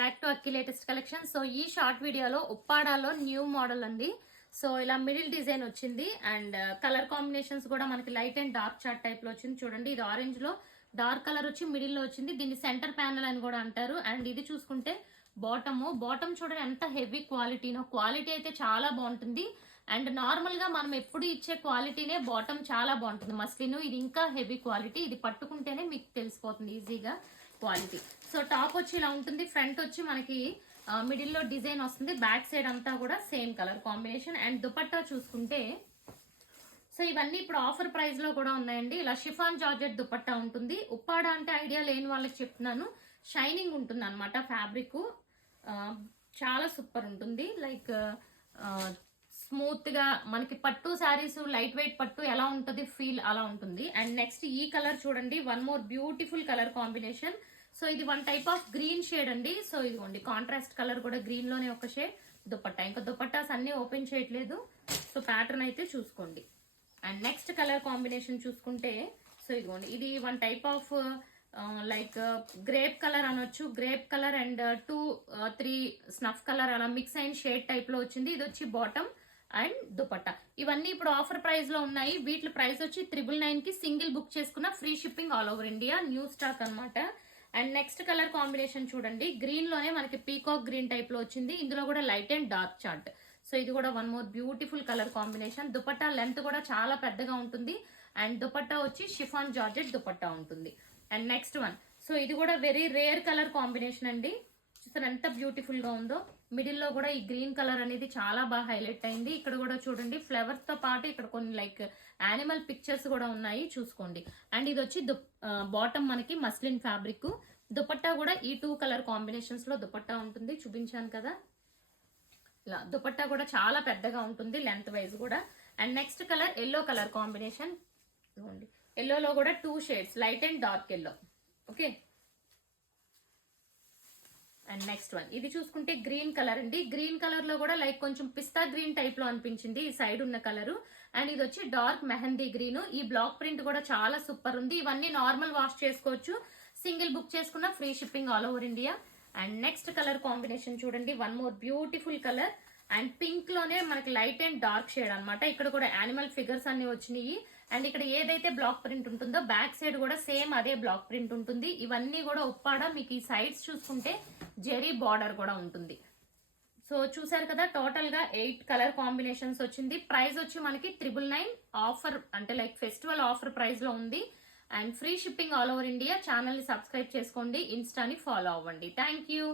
Back to Akki latest collection. So ఈ short వీడియోలో ఉప్పాడాలో new model అండి. సో ఇలా మిడిల్ డిజైన్ వచ్చింది అండ్ కలర్ కాంబినేషన్స్ కూడా మనకి light and dark chart type లో వచ్చింది. చూడండి, ఇది ఆరెంజ్ లో డార్క్ కలర్ వచ్చి మిడిల్ లో వచ్చింది. దీన్ని సెంటర్ ప్యానల్ అని కూడా అంటారు. అండ్ ఇది చూసుకుంటే బాటమ్ చూడండి ఎంత హెవీ క్వాలిటీనో. క్వాలిటీ అయితే చాలా బాగుంటుంది. అండ్ నార్మల్ గా మనం ఎప్పుడు ఇచ్చే క్వాలిటీనే బాటమ్ చాలా బాగుంటుంది. మస్లిన్ ఇది ఇంకా హెవీ క్వాలిటీ. ఇది పట్టుకుంటేనే మీకు తెలిసిపోతుంది ఈజీగా క్వాలిటీ. సో టాప్ వచ్చి ఇలా ఉంటుంది. ఫ్రంట్ వచ్చి మనకి మిడిల్ లో డిజైన్ వస్తుంది. బ్యాక్ సైడ్ అంతా కూడా same colour combination. And dupatta చూసుకుంటే సో ఇవన్నీ ఇప్పుడు ఆఫర్ ప్రైస్ లో కూడా ఉన్నాయండి. ఇలా షిఫాన్ జార్జెట్ దుపట్టా ఉంటుంది. ఉప్పాడా అంటే ఐడియా లేని వాళ్ళకి చెప్తున్నాను. షైనింగ్ ఉంటుంది అనమాట. ఫ్యాబ్రిక్ చాలా సూపర్ ఉంటుంది. లైక్ స్మూత్ గా మనకి పట్టు శారీస్ లైట్ వెయిట్ పట్టు ఎలా ఉంటుంది ఫీల్ అలా ఉంటుంది. అండ్ నెక్స్ట్ ఈ కలర్ చూడండి, one more beautiful colour combination. So ఇది one type of green shade అండి. సో ఇదిగోండి కాంట్రాస్ట్ కలర్ కూడా గ్రీన్ లోనే ఒక షేడ్ దుపట్టా. ఇంకా దుపట్టాస్ అన్ని ఓపెన్ చేయట్లేదు. సో ప్యాటర్న్ అయితే చూసుకోండి. అండ్ నెక్స్ట్ కలర్ కాంబినేషన్ చూసుకుంటే సో ఇదిగోండి, ఇది one type of like grape colour అనొచ్చు. Grape colour and 2-3 snuff colour అలా మిక్స్ అయిన షేడ్ టైప్ లో వచ్చింది. ఇది వచ్చి బాటమ్ అండ్ దుపట్టా. ఇవన్నీ ఇప్పుడు ఆఫర్ ప్రైస్ లో ఉన్నాయి. వీటి ప్రైస్ వచ్చి 999 కి సింగిల్ బుక్ చేసుకున్న free shipping all over India. New stock అనమాట. అండ్ నెక్స్ట్ కలర్ కాంబినేషన్ చూడండి, గ్రీన్ లోనే మనకి పీకాక్ గ్రీన్ టైప్ లో వచ్చింది. ఇందులో కూడా light and dark chart. So ఇది కూడా one more beautiful colour combination. Dupatta length కూడా చాలా పెద్దగా ఉంటుంది. అండ్ దుపట్టా వచ్చి షిఫాన్ జార్జెట్ దుపట్టా ఉంటుంది. అండ్ నెక్స్ట్ వన్, సో ఇది కూడా వెరీ రేర్ కలర్ కాంబినేషన్ అండి. చూసారు ఎంత బ్యూటిఫుల్ గా ఉందో. మిడిల్ లో కూడా ఈ గ్రీన్ కలర్ అనేది చాలా బాగా హైలైట్ అయింది. ఇక్కడ కూడా చూడండి ఫ్లవర్స్ తో పాటు ఇక్కడ కొన్ని లైక్ యానిమల్ పిక్చర్స్ కూడా ఉన్నాయి, చూసుకోండి. అండ్ ఇది వచ్చి బాటమ్ మనకి మస్లిన్ ఫ్యాబ్రిక్. దుపట్టా కూడా ఈ 2 కలర్ కాంబినేషన్స్ లో దుపట్టా ఉంటుంది. చూపించాను కదా, ఇలా దుపట్టా కూడా చాలా పెద్దగా ఉంటుంది లెంత్ వైజ్ కూడా. And next colour yellow colour combination. ఎల్లోలో కూడా 2 shades, light and dark yellow. Okay. And next one, ఇది చూసుకుంటే గ్రీన్ కలర్ అండి. గ్రీన్ కలర్ లో కూడా లైక్ కొంచెం పిస్తా గ్రీన్ టైప్ లో అనిపించింది ఈ సైడ్ ఉన్న కలర్. అండ్ ఇది వచ్చి డార్క్ మెహందీ గ్రీన్. ఈ బ్లాక్ ప్రింట్ కూడా చాలా సూపర్ ఉంది. ఇవన్నీ నార్మల్ వాష్ చేసుకోవచ్చు. సింగిల్ బుక్ చేసుకున్న free shipping all over India. And next colour combination చూడండి, one more beautiful colour. And pink లోనే మనకి లైట్ అండ్ డార్క్ షేడ్ అనమాట. ఇక్కడ కూడా యానిమల్ ఫిగర్స్ అన్ని వచ్చినాయి. అండ్ ఇక్కడ ఏదైతే బ్లాక్ ప్రింట్ ఉంటుందో బ్యాక్ సైడ్ కూడా సేమ్ అదే బ్లాక్ ప్రింట్ ఉంటుంది. ఇవన్నీ కూడా ఉప్పాడ. మీకు ఈ సైడ్స్ చూసుకుంటే జెరీ బార్డర్ కూడా ఉంటుంది. సో చూసారు కదా, టోటల్ గా 8 కలర్ కాంబినేషన్స్ వచ్చింది. ప్రైస్ వచ్చి మనకి 999 ఆఫర్, అంటే లైక్ ఫెస్టివల్ ఆఫర్ ప్రైస్ లో ఉంది. And free shipping all over India. Channel ని సబ్స్క్రైబ్ చేసుకోండి, ఇన్స్టాని ఫాలో అవ్వండి. Thank you.